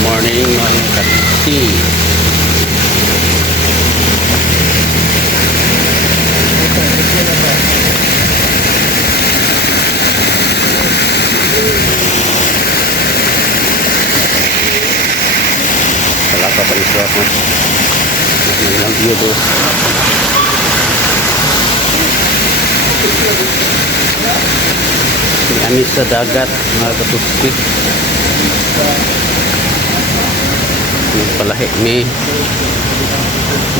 Morning mga kasi. Wala pa pa rin sa ako. Ilang view doon. Anis sa dagat mga katuski. Palahi ni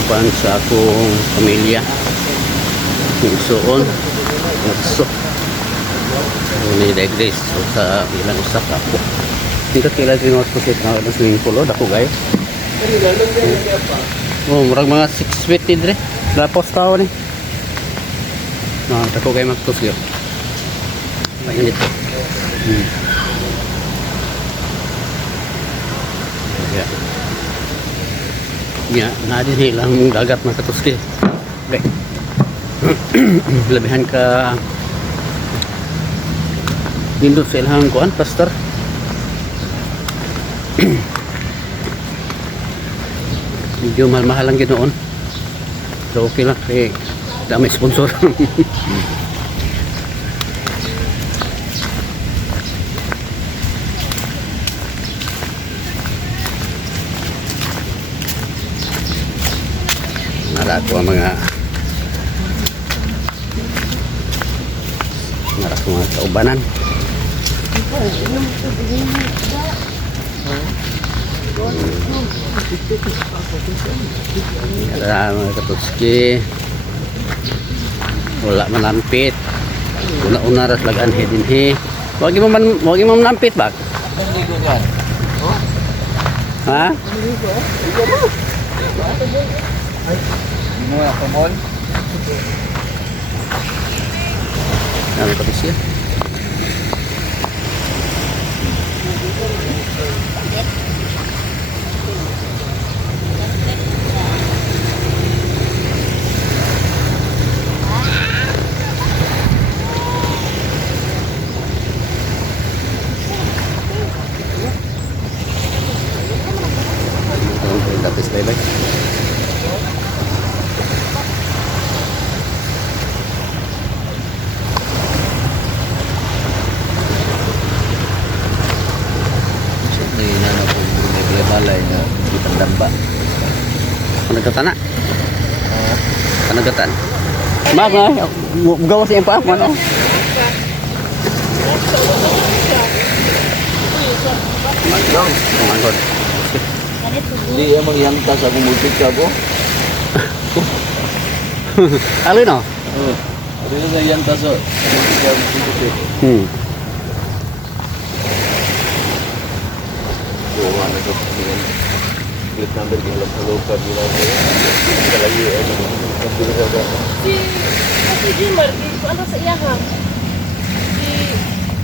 upan sa akong pamilya isuon so ni degres so, sa ilang usak ako hindi ka kailan rin ako sa swimming pool ako guys murag mga 6 feet din lapos tao ni ako guys magtusyo mainit ya, na din hilang dagat mga katuski. Okay. Lebihan ka nindot sa ilang kuan, pastor. Medyo mahal-mahal ang ginoon. So okay lang kay dami sponsor. Narako ang mga kaubanan. Mga katuski wala manampit una-una ras lagaan hedinhi wagi mo manampit bak ha Ano ako mall? ano ka siya tapos bye-bye. Balay na ditandamba. Kanagatan na. Kanagatan. Mag na, gawa sa impa mo no. Magdong. Mangod. Hindi emang yanta sa kumulpit ka po. Alin no? Ano na yanta sa kumulpit ka po. Buwan na ko. Plate number di alam sa local bila ko. Kalagi ano kabila ka. Si Jimar, ano sa iyaha?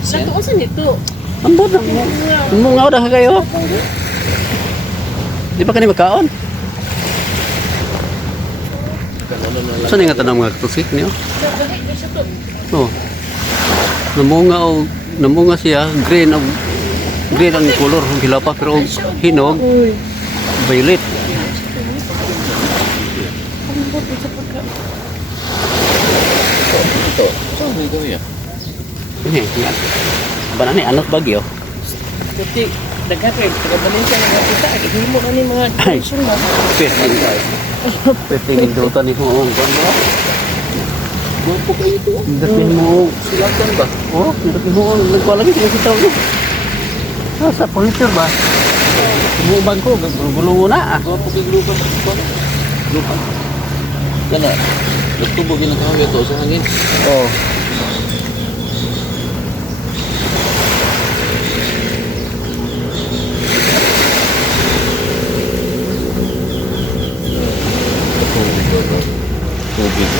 Sa tuusan ito. Ambot na mo. Munga udah kayo. Di ba kani magkaon? Saan nga tanong mga katusik niyo? Oh. Namunga siya green ang color gilapa pero hinog violet. Ito. Saan mo ito ya? Ini nga. Banane anak bagyo. Buti, daghan kayo. Taga-Valencia na nakita. Hindi mo kani mga donation mo. Pwede indutan ni Huong. Guwapo kayo ito. Indutan mo. Silakan ba? Oh, indutan mo. Nagkuha lagi sila kita ulit. Sa furniture ba? Bubag ko. Gulungo na. Guwapo kayo grupo. Grupo. Kana. Nagtubo ginagawa ito sa hangin. Oh. Tubig.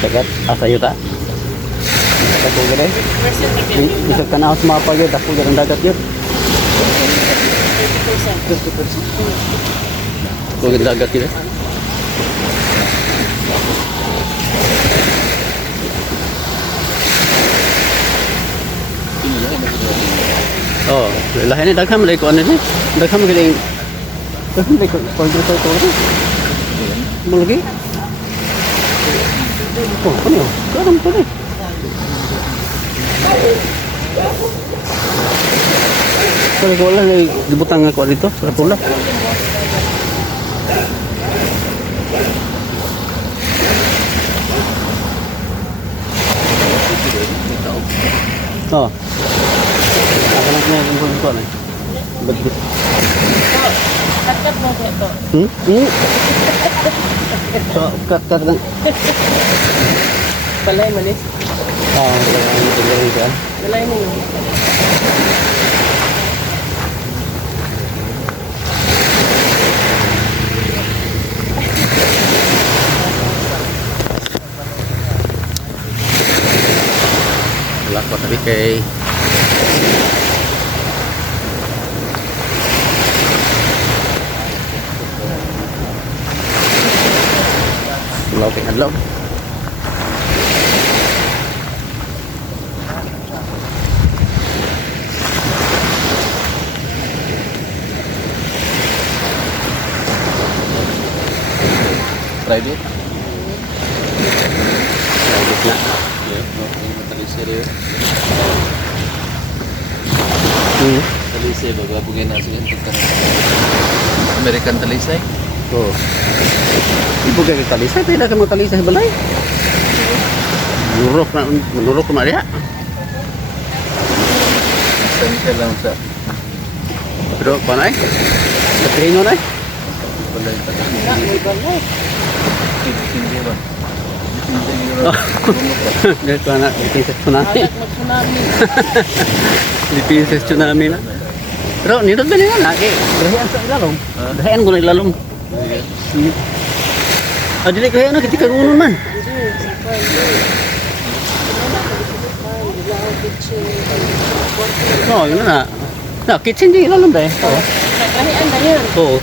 Dagat asa yuta. Ako gede. Bisa kana aus mapa gyud ako gadang dagat gyud. Ko gadang dagat gyud. Oh, lahi ni daghan man ko ano ni. Daghan man gid. Daghan man ko ko. Mo lagi. Oh, ano? Karam pa ni. Kalau ko wala dibutang ako dito sa pula. Oh. Ako lang na ko na. Ba't Kat mo siya to. So, kat lang. Balay manis. Wala ka. Balay mo. Wala ko tapi kay Law kay adlaw. Friday? Private na. Yeah, no, yung talisay rin. Talisay, baga bugay na siya. American talisay? Oh. Ibu kay talisay, pila ka mo talisay balay. Nurok na dia. Saan lang sa Pero pa na eh. Patrino na eh. balay talisay? May balay. Hindi ba? Dito na, dipinses tsunami. Alat mag-tsunami. Dipinses tsunami na. Pero nindot ba nila na? Dahian sa ilalom. Dahian ko na ilalom. Dili kaya na, kita kagunon man. Oh, yun na. Na, kitchen din ilalom dahil. Naglahian na yan. Oo.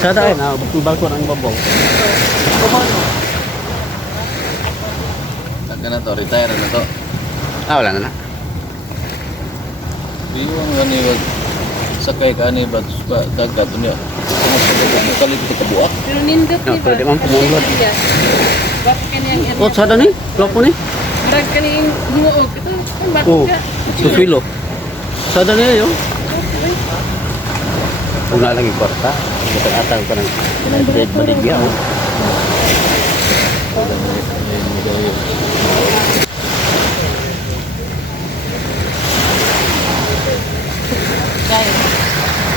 Sada na, balkon ang babaw. Tagka na to, retire na to. Wala na na. Di yung gani wag sakay ka ni ba dagat niya. Ano kali kita kabuak? Pero nindot Ah, ni ba? pwede man pumulot. Bakit kaniyang Oh, sada ni? Lopo ni? Marag kaniyang hinuog. Ito, ang bakit Oh, ka? suswilo. Sada niya yun. Kung na lang yung kwarta, atang ka ng baligya. Oh.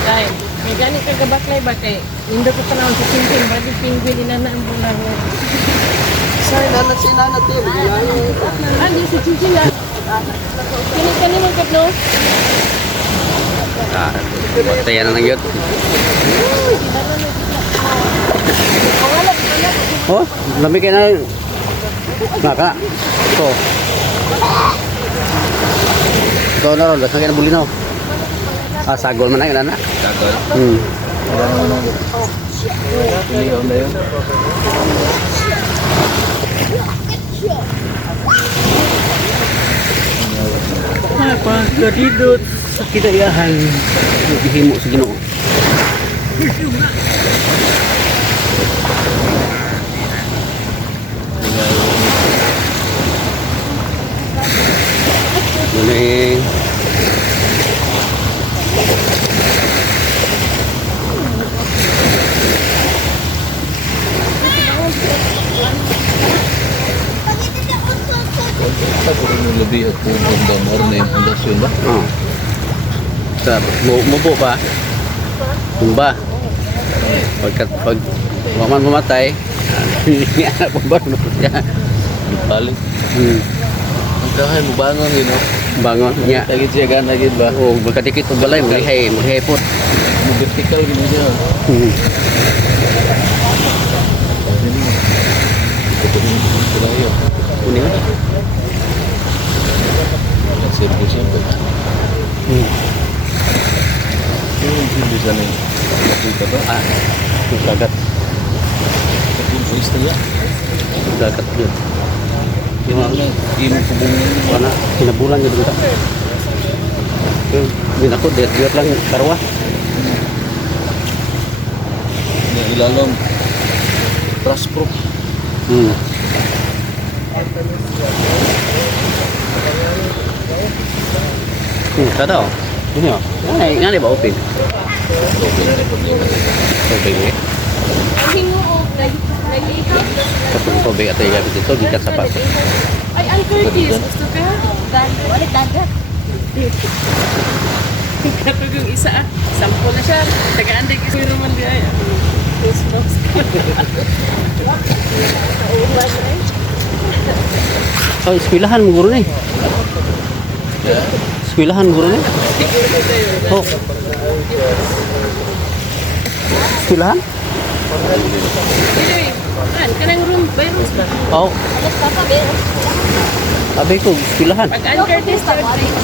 Dahil, may gani ka gabaklay ba kay hindi ko pa naman sa pinguin, bago pinguin inana ang bulang. Say, nalat si nanat yun. Hindi si Cincin yan. Kini mo kat no? Tayan na lang yun. Oh, lamig ka na. Naka. Ito. Ito na ron, lasang ka na bulinaw. Sagol man na yun, anak. Sagol. Pili on na yun. Pagkadidot sa kidayahan, himo sa Ginoo. Muli. Siguro yung labi at kung ganda mo na yung pundasyon ba? Oh. Sa mubo pa. Tumba. Pag waman mamatay, anak po ba siya? Balik. Ang kahay mo bangon yun, no? Bangon niya. Tagit siya gana gid ba? Oh, magkadikit og balay, malihay pot. Mo vertical gid siya. Kulayo. Kuning. Service siya ba? Yung bisa nih. Makita ba? Kagat. istorya. Dagat yun. Imo kubong Wala, hinabulan yun dito. Yun ako, dirt lang karwa. na ilalom. Trust proof. Kada oh. Ini oh. Nga ba open? Tubig eh. Kapag tubig at iya dito, gikat sa pato. Ay, ang Curtis. Gusto ka? Wala dagat. Kapag yung isa, 10 na siya. Tagaan din kasi naman di ay. Oh, eskwelahan mo guro ni. Eskwelahan mo guro ni. Oh. Eskwelahan? Kanang room, virus ba? Oh, Alas pa pa, pero. sabi ko, eskwelahan. Pag ang Curtis, third grade.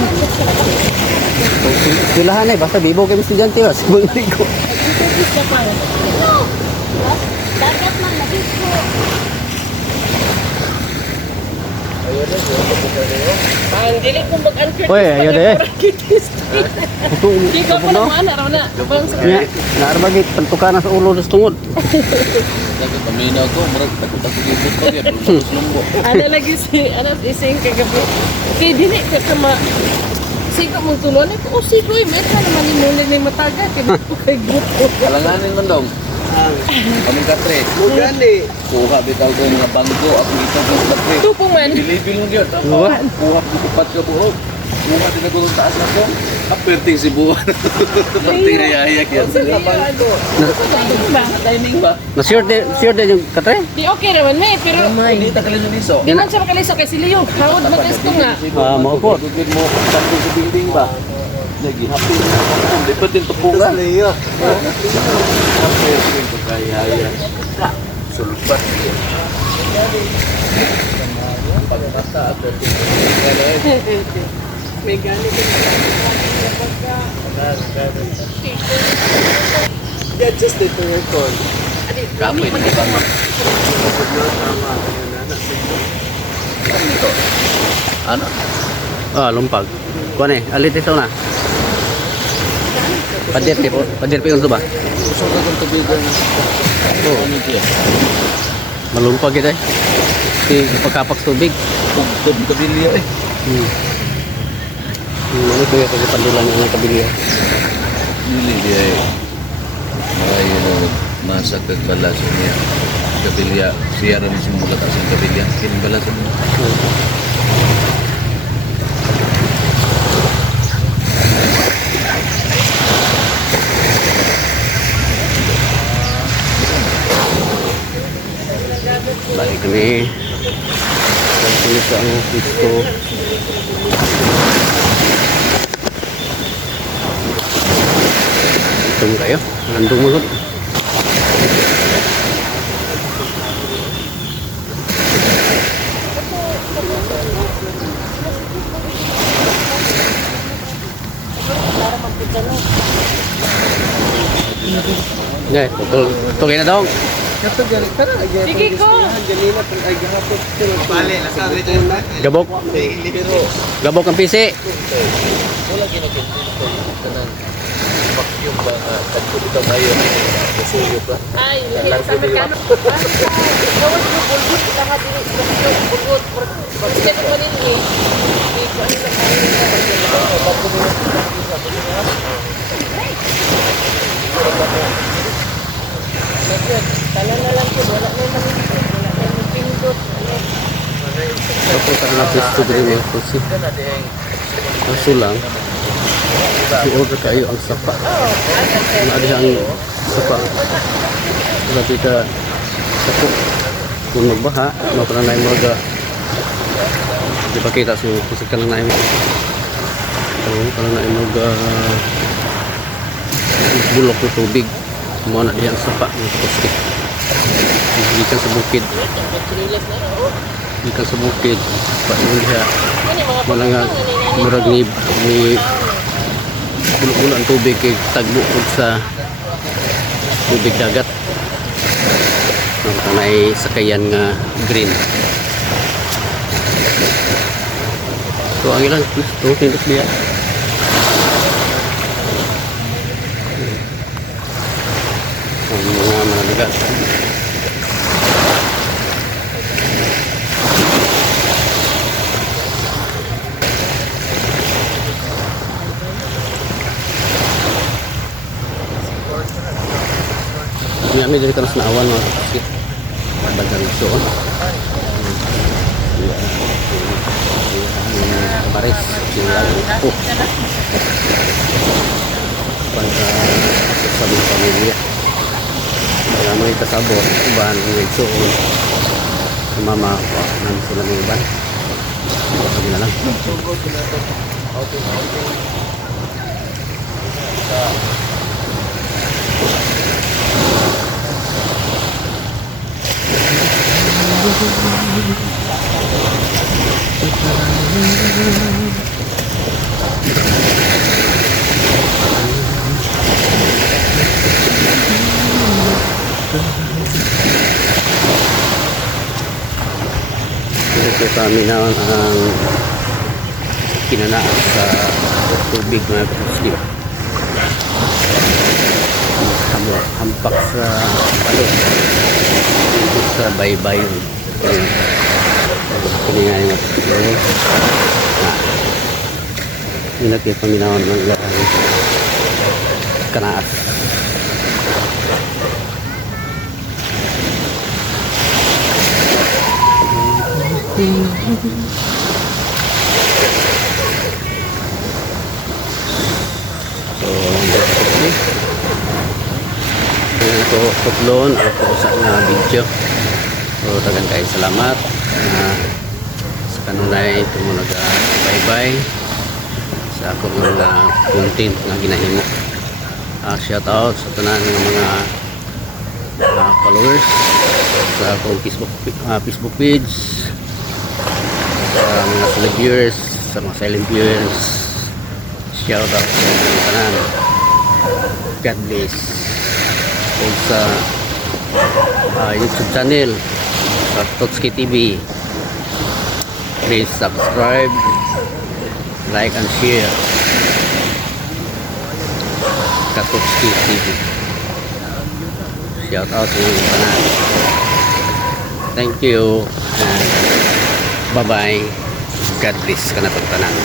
Eskwelahan eh, basta bibo kami estudyante ba? Sibunin ko. Curtis ka pa. Ito. Dagat man, labis ko. Ang dili kong bag ang Curtis. Uy, ayun eh. Di ka pa naman, araw na. Bang sa Nya, naarbagit pantukanan sa ulo sa tungod. Dapat paminaw ko, murag takot-takot ibot pa yan. Lumos lumbo. Ano lagi si, ano, ising kagabi. Kaya dili ka ka ma... Sigo mong tulon. O sigo eh, may ka naman inulit na yung mataga. Kaya di ko kay grupo. Alanganin man dong. Kaming katre. Mugani. Kuha bitaw ko mga bangko. Ako ito ko katre. Tupo man. Bilibil mo yun. Buwan. Kuha ko kupat ka buhok. Kuha din ako ng taas na ko. Aperting si buwan. Aperting na yayak yan. Sige, ano. Dining ba? Dining ba? Na-sure din yung katre? Di okay naman may, pero... Hindi takalin ng iso. Di man siya makaliso kay si Leo. Hawad mag-esto nga. Maupot. Tugid mo kanto sa building ba? Lagi happy na ako. Di pa din tupungan. Leo. Aperting ko kaya yan. Sulpat. Pagkata aperting ko. May gani ka Yeah, just need to record. Kapoy na ba ma? Ano? Ah, lumpag. Kuan eh, alit ito na. Padir pa yun ito ba? Gusto ka kung tubigan na. Oo. Ano diya? Malumpag ito eh. Kasi pagkapak tubig. Tugtog kabilya eh. Ano ito yung pagkapandulan ng kabilio. Dili diya eh. Ay, masak kag balas niya. Kabilya. Siya rin simulat asing kabilya. Kinibalas niya. Balik kami. Kami sa ang pisto. Itong kayo. Nandung mo. Ngay, tuloy na dong. Kato gani kana lagi. Sige ko. Ganina pag ay gahapon. Bale, nasa dito na. Gabok. Gabok ang pisi. Wala ginaginto. Kanang vacuum ba nga. Kadto dito kayo. Nasuyo ka. Ay, hindi sa mekano. Gawin mo, bulbul. Kita nga dili. Bulbul. Pag-step mo rin eh. Hindi ko ano na Tala na lang po. Wala na yung manipot. Wala na yung pindot. Ako sa mga pisto din yung pusi. Kaso lang, i-order kayo ang sapa. Ano ang sapa? Berarti ka sapo. Kung magbaha, makalang na yung mga di ba kita so kasi ka lang na yung kalang na yung mga bulok ng tubig. Mga na diyan sapa ng plastic. Gikan sa bukid. Gikan sa bukid. Paano siya? Wala nga murag ni bulok-bulok ang tubig kay tagbo sa tubig dagat. may sakayan nga green. So ang ilang gusto tindot niya. Ang mga manaligas. Kami dari terus nawan mga kapatid. Bandang Luzon. Paris sila oh. Para sa mga pamilya. Kaya may kasabot uban ng Luzon. Mama ko nang sila ng uban. Sabi na lang. Ito sa amin na ang kinanaan sa tubig mga kapatid. Hampak sa palo dito sa baybay piningay mo nilagay paminawan ng kanaas. So ito tutlon ako sa nga video. So dagan kayo salamat sa kanunay tumunog bye-bye sa ako mga content nga ginahimo. Shout out sa tanan ng mga followers sa akong Facebook page, sa mga silent viewers, sa mga silent viewers. Shout out sa mga tanan. God bless. O sa YouTube channel sa Totski TV, please subscribe, like and share sa Totski TV. Shout out sa mga tanan. Thank you and bye bye. God bless ka na tanan.